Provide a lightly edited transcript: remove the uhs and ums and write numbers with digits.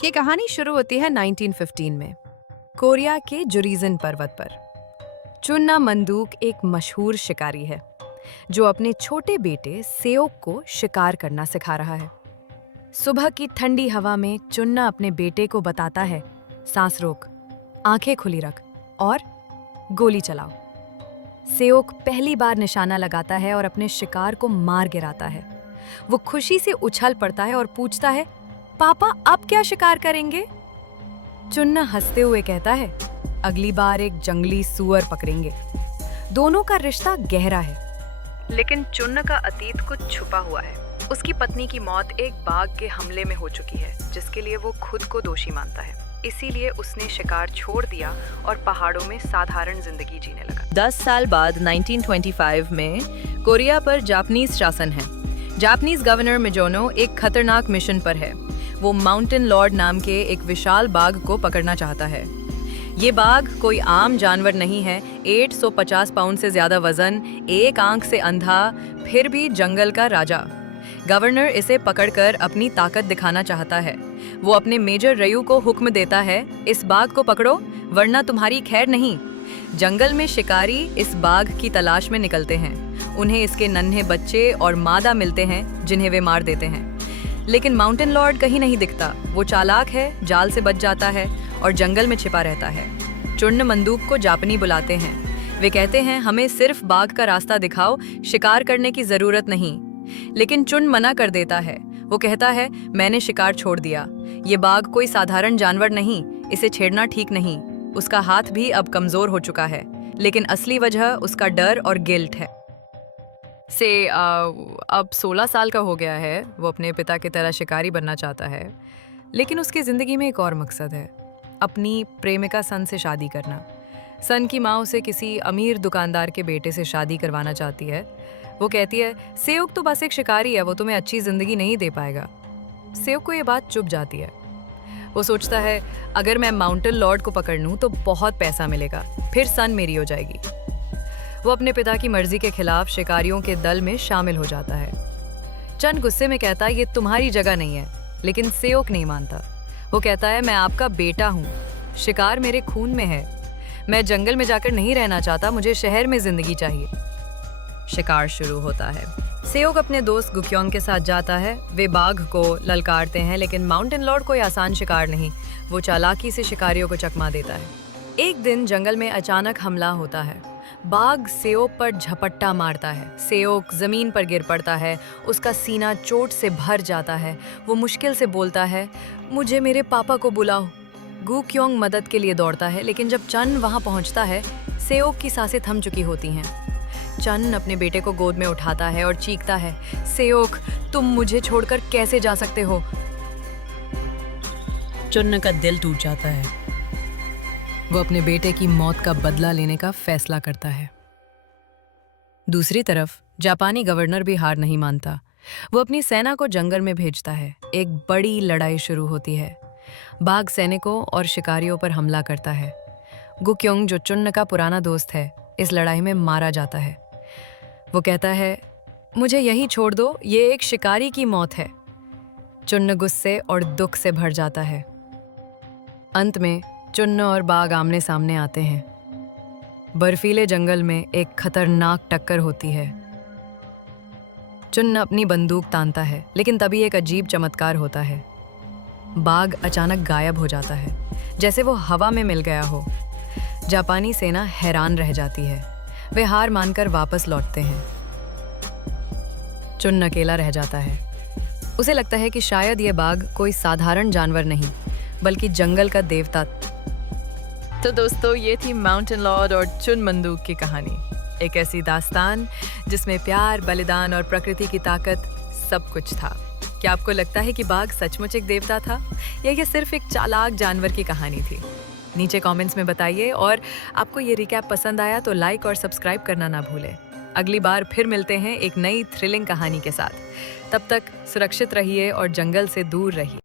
ये कहानी शुरू होती है 1915 में कोरिया के जुरीजन पर्वत पर। चुन्ना मंदूक एक मशहूर शिकारी है जो अपने छोटे बेटे सेओक को शिकार करना सिखा रहा है। सुबह की ठंडी हवा में चुन्ना अपने बेटे को बताता है, सांस रोक, आंखें खुली रख और गोली चलाओ। सेओक पहली बार निशाना लगाता है और अपने शिकार को मार गिराता है। वो खुशी से उछल पड़ता है और पूछता है, पापा अब क्या शिकार करेंगे? चुन्ना हंसते हुए कहता है, अगली बार एक जंगली सूअर पकड़ेंगे। दोनों का रिश्ता गहरा है, लेकिन चुन्ना का अतीत कुछ छुपा हुआ है। उसकी पत्नी की मौत एक बाघ के हमले में हो चुकी है, जिसके लिए वो खुद को दोषी मानता है। इसीलिए उसने शिकार छोड़ दिया और पहाड़ों में साधारण जिंदगी जीने लगा। 10 साल बाद 1925 में कोरिया पर जापानीज शासन है। जापानीज गवर्नर मिजोनो एक खतरनाक मिशन पर है। वो माउंटेन लॉर्ड नाम के एक विशाल बाघ को पकड़ना चाहता है। ये बाघ कोई आम जानवर नहीं है। 850 पाउंड से ज्यादा वजन, एक आंख से अंधा, फिर भी जंगल का राजा। गवर्नर इसे पकड़कर अपनी ताकत दिखाना चाहता है। वो अपने मेजर रयू को हुक्म देता है, इस बाघ को पकड़ो वरना तुम्हारी खैर नहीं। जंगल में शिकारी इस बाघ की तलाश में निकलते हैं। उन्हें इसके नन्हे बच्चे और मादा मिलते हैं जिन्हें वे मार देते हैं। लेकिन माउंटेन लॉर्ड कहीं नहीं दिखता। वो चालाक है, जाल से बच जाता है और जंगल में छिपा रहता है। चुन्न मंदूक को जापानी बुलाते हैं। वे कहते हैं, हमें सिर्फ बाघ का रास्ता दिखाओ, शिकार करने की जरूरत नहीं। लेकिन चुन मना कर देता है। वो कहता है, मैंने शिकार छोड़ दिया। ये बाघ कोई साधारण जानवर नहीं, इसे छेड़ना ठीक नहीं। उसका हाथ भी अब कमजोर हो चुका है, लेकिन असली वजह उसका डर और गिल्ट है। अब 16 साल का हो गया है। वो अपने पिता की तरह शिकारी बनना चाहता है, लेकिन उसकी ज़िंदगी में एक और मकसद है, अपनी प्रेमिका सन से शादी करना। सन की माँ उसे किसी अमीर दुकानदार के बेटे से शादी करवाना चाहती है। वो कहती है, सेओक तो बस एक शिकारी है, वो तुम्हें अच्छी ज़िंदगी नहीं दे पाएगा। सेओक को ये बात चुभ जाती है। वो सोचता है, अगर मैं माउंटेन लॉर्ड को पकड़ लूँ तो बहुत पैसा मिलेगा, फिर सन मेरी हो जाएगी। वो अपने पिता की मर्जी के खिलाफ शिकारियों के दल में शामिल हो जाता है। चंद गुस्से में कहता है, ये तुम्हारी जगह नहीं है, लेकिन सेओक नहीं मानता। वो कहता है, मैं आपका बेटा हूँ, शिकार मेरे खून में है। मैं जंगल में जाकर नहीं रहना चाहता, मुझे शहर में जिंदगी चाहिए। शिकार शुरू होता है। सेओक अपने दोस्त गुक्योंग के साथ जाता है। वे बाघ को ललकारते हैं, लेकिन माउंटेन लॉर्ड कोई आसान शिकार नहीं। वो चालाकी से शिकारियों को चकमा देता है। एक दिन जंगल में अचानक हमला होता है। बाघ सेओक पर झपट्टा मारता है। सेओक जमीन पर गिर पड़ता है। उसका सीना चोट से भर जाता है। वो मुश्किल से बोलता है, मुझे मेरे पापा को बुलाओ। गुक्योंग मदद के लिए दौड़ता है, लेकिन जब चन वहां पहुंचता है, सेओक की सांसें थम चुकी होती हैं। चन अपने बेटे को गोद में उठाता है और चीखता है, सेओक, तुम मुझे छोड़कर कैसे जा सकते हो? चुन्न का दिल टूट जाता है। वो अपने बेटे की मौत का बदला लेने का फैसला करता है। दूसरी तरफ जापानी गवर्नर भी हार नहीं मानता। वो अपनी सेना को जंगल में भेजता है। एक बड़ी लड़ाई शुरू होती है। बाघ सैनिकों और शिकारियों पर हमला करता है। गुक्योंग, जो चुन्न का पुराना दोस्त है, इस लड़ाई में मारा जाता है। वो कहता है, मुझे यहीं छोड़ दो, ये एक शिकारी की मौत है। चुन्न गुस्से और दुख से भर जाता है। अंत में चुन्न और बाघ आमने सामने आते हैं। बर्फीले जंगल में एक खतरनाक टक्कर होती है। चुन्न अपनी बंदूक तानता है, लेकिन तभी एक अजीब चमत्कार होता है। बाघ अचानक गायब हो जाता है, जैसे वो हवा में मिल गया हो। जापानी सेना हैरान रह जाती है। वे हार मानकर वापस लौटते हैं। चुन्न अकेला रह जाता है। उसे लगता है कि शायद ये बाघ कोई साधारण जानवर नहीं, बल्कि जंगल का देवता। तो दोस्तों, ये थी माउंटेन लॉर्ड और चुन मंदूक की कहानी। एक ऐसी दास्तान जिसमें प्यार, बलिदान और प्रकृति की ताकत सब कुछ था। क्या आपको लगता है कि बाघ सचमुच एक देवता था, या ये सिर्फ एक चालाक जानवर की कहानी थी? नीचे कमेंट्स में बताइए। और आपको ये रिकैप पसंद आया तो लाइक और सब्सक्राइब करना ना भूलें। अगली बार फिर मिलते हैं एक नई थ्रिलिंग कहानी के साथ। तब तक सुरक्षित रहिए और जंगल से दूर रहिए।